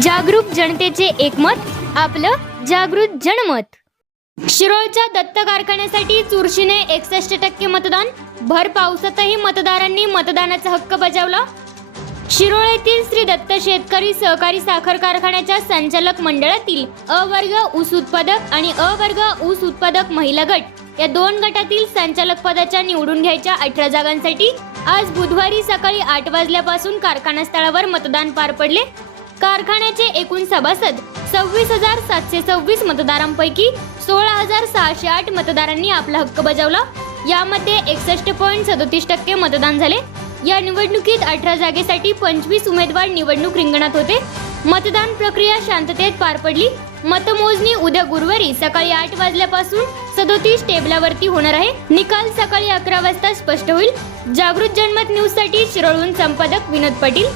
जागरूक जनतेचे एकमत आपलं जागृत जनमत. शिरोळच्या दत्त कारखान्यासाठी चुरशीने एकसष्ट टक्के मतदान भर पावसातही मतदारांनी मतदानाचा हक्क बजावला. शिरोळ येथील श्री दत्त शेतकरी सहकारी साखर कारखान्याच्या संचालक मंडळातील अ वर्ग ऊस उत्पादक आणि अ वर्ग ऊस उत्पादक महिला गट या दोन गटातील संचालक पदाच्या निवडून घ्यायच्या अठरा जागांसाठी आज बुधवारी सकाळी आठ वाजल्यापासून कारखाना स्थळावर मतदान पार पडले. कारखान्याचे एकूण सभासद सव्वीस हजार सातशे सव्वीस मतदारांपैकी सोळा हजार सहाशे आठ मतदारांनी आपला हक्क बजावला. यामध्ये एकसष्ट पॉईंट सदोतीस टक्के मतदान झाले. या निवडणुकीत अठरा जागेसाठी पंचवीस उमेदवार निवडणूक रिंगणात होते. मतदान प्रक्रिया शांततेत पार पडली. मतमोजणी उद्या गुरुवारी सकाळी आठ वाजल्यापासून सदोतीस टेबलावरती होणार आहे. निकाल सकाळी अकरा वाजता स्पष्ट होईल. जागृत जनमत न्यूजसाठी शिरोळहून संपादक विनोद पाटील.